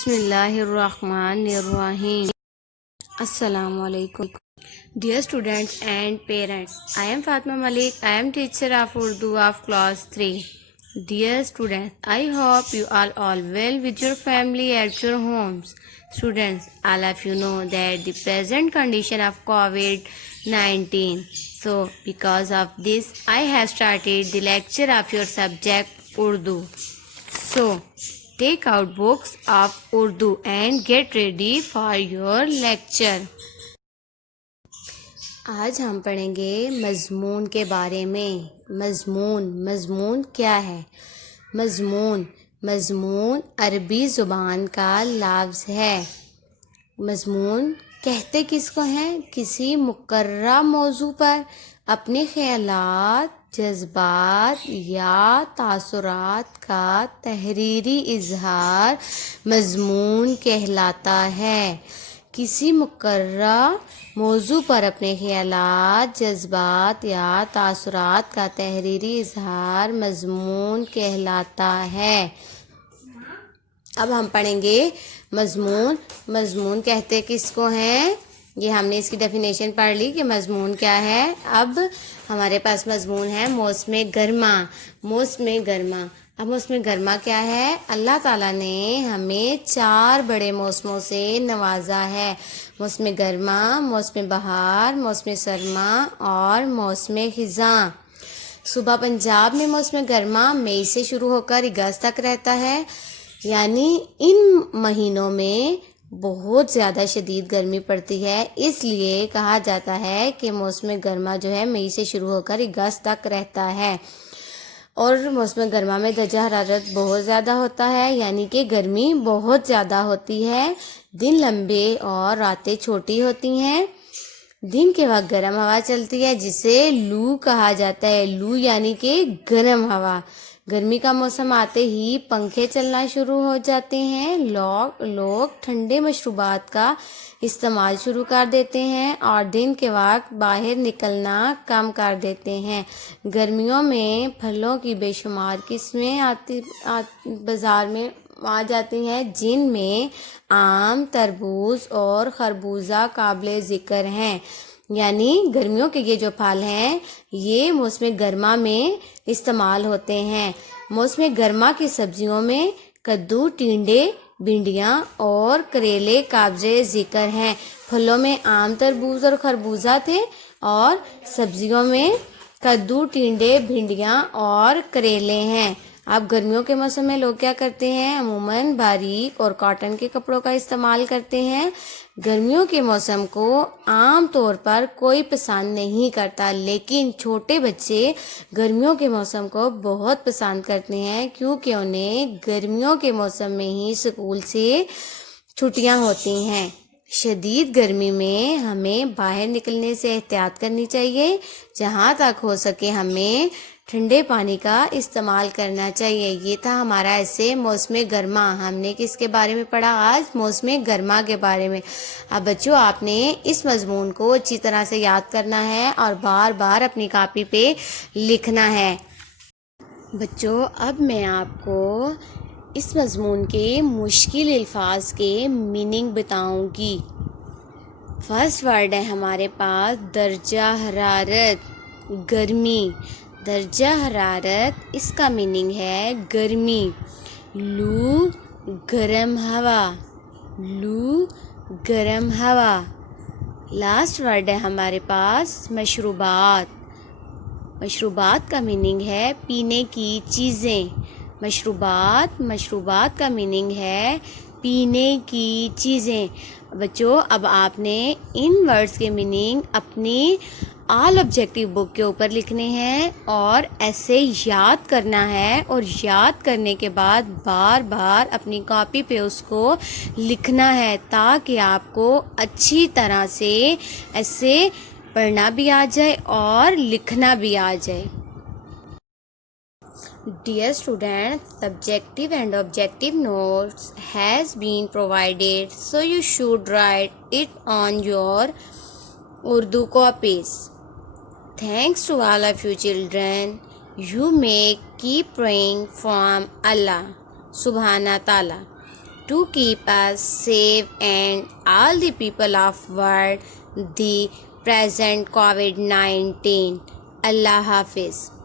بسم اللہ الرحمن الرحیم. السلام علیکم. Dear students and parents, I am Fatma Malik. I am teacher of Urdu of class 3. Dear students, I hope you are all well with your family at your homes. Students, all of you know that the present condition of COVID-19. So, because of this, I have started the lecture of your subject Urdu. So, take out books of Urdu and get ready for your lecture. آج ہم پڑھیں گے مضمون کے بارے میں. مضمون کیا ہے؟ مضمون عربی زبان کا لفظ ہے. مضمون کہتے کس کو ہیں؟ کسی مقررہ موضوع پر اپنے خیالات، جذبات یا تاثرات کا تحریری اظہار مضمون کہلاتا ہے. کسی مقررہ موضوع پر اپنے خیالات، جذبات یا تاثرات کا تحریری اظہار مضمون کہلاتا ہے. اب ہم پڑھیں گے مضمون کہتے کس کو ہیں. یہ ہم نے اس کی ڈیفینیشن پڑھ لی کہ مضمون کیا ہے. اب ہمارے پاس مضمون ہے موسم گرما. اب موسم گرما کیا ہے؟ اللہ تعالیٰ نے ہمیں 4 بڑے موسموں سے نوازا ہے. موسم گرما، موسم بہار، موسم سرما اور موسم خزاں. صوبہ پنجاب میں موسم گرما مئی سے شروع ہو کر اگست تک رہتا ہے. یعنی ان مہینوں میں بہت زیادہ شدید گرمی پڑتی ہے، اس لیے کہا جاتا ہے کہ موسم گرما جو ہے مئی سے شروع ہو کر اگست تک رہتا ہے. اور موسم گرما میں درجہ حرارت بہت زیادہ ہوتا ہے، یعنی کہ گرمی بہت زیادہ ہوتی ہے. دن لمبے اور راتیں چھوٹی ہوتی ہیں. دن کے وقت گرم ہوا چلتی ہے جسے لو کہا جاتا ہے. لو یعنی کہ گرم ہوا. گرمی کا موسم آتے ہی پنکھے چلنا شروع ہو جاتے ہیں. لوگ ٹھنڈے مشروبات کا استعمال شروع کر دیتے ہیں اور دن کے وقت باہر نکلنا کم کر دیتے ہیں. گرمیوں میں پھلوں کی بے شمار قسمیں بازار میں آ جاتی ہیں، جن میں آم، تربوز اور خربوزہ قابل ذکر ہیں. یعنی گرمیوں کے یہ جو پھل ہیں یہ موسم گرما میں استعمال ہوتے ہیں. موسم گرما کی سبزیوں میں کدو، ٹینڈے، بھنڈیاں اور کریلے قابل ذکر ہیں. پھلوں میں آم، تربوز اور خربوزہ تھے اور سبزیوں میں کدو، ٹینڈے، بھنڈیاں اور کریلے ہیں. اب گرمیوں کے موسم میں لوگ کیا کرتے ہیں؟ عموماً باریک اور کاٹن کے کپڑوں کا استعمال کرتے ہیں. گرمیوں کے موسم کو عام طور پر کوئی پسند نہیں کرتا، لیکن چھوٹے بچے گرمیوں کے موسم کو بہت پسند کرتے ہیں کیونکہ انہیں گرمیوں کے موسم میں ہی اسکول سے چھٹیاں ہوتی ہیں. شدید گرمی میں ہمیں باہر نکلنے سے احتیاط کرنی چاہیے. جہاں تک ہو سکے ہمیں ٹھنڈے پانی کا استعمال کرنا چاہیے. یہ تھا ہمارا ایسے موسم گرما. ہم نے کس کے بارے میں پڑھا آج؟ موسم گرما کے بارے میں. اب بچوں آپ نے اس مضمون کو اچھی طرح سے یاد کرنا ہے اور بار بار اپنی کاپی پہ لکھنا ہے. بچوں اب میں آپ کو اس مضمون کے مشکل الفاظ کے میننگ بتاؤں گی. فرسٹ ورڈ ہے ہمارے پاس درجہ حرارت، گرمی. درجہ حرارت اس کا میننگ ہے گرمی. لو گرم ہوا. لاسٹ ورڈ ہے ہمارے پاس مشروبات. مشروبات کا میننگ ہے پینے کی چیزیں. مشروبات کا میننگ ہے پینے کی چیزیں. بچوں اب آپ نے ان ورڈز کے میننگ اپنی آل آبجیکٹیو بک کے اوپر لکھنے ہیں اور ایسے یاد کرنا ہے، اور یاد کرنے کے بعد بار بار اپنی کاپی پہ اس کو لکھنا ہے تاکہ آپ کو اچھی طرح سے ایسے پڑھنا بھی آ جائے اور لکھنا بھی آ جائے. Dear students, subjective and objective notes has been provided, so you should write it on your Urdu copies. Thanks to all of you children. You may keep praying from Allah Subhanahu wa Ta'ala to keep us safe and all the people of world the present COVID-19. Allah Hafiz.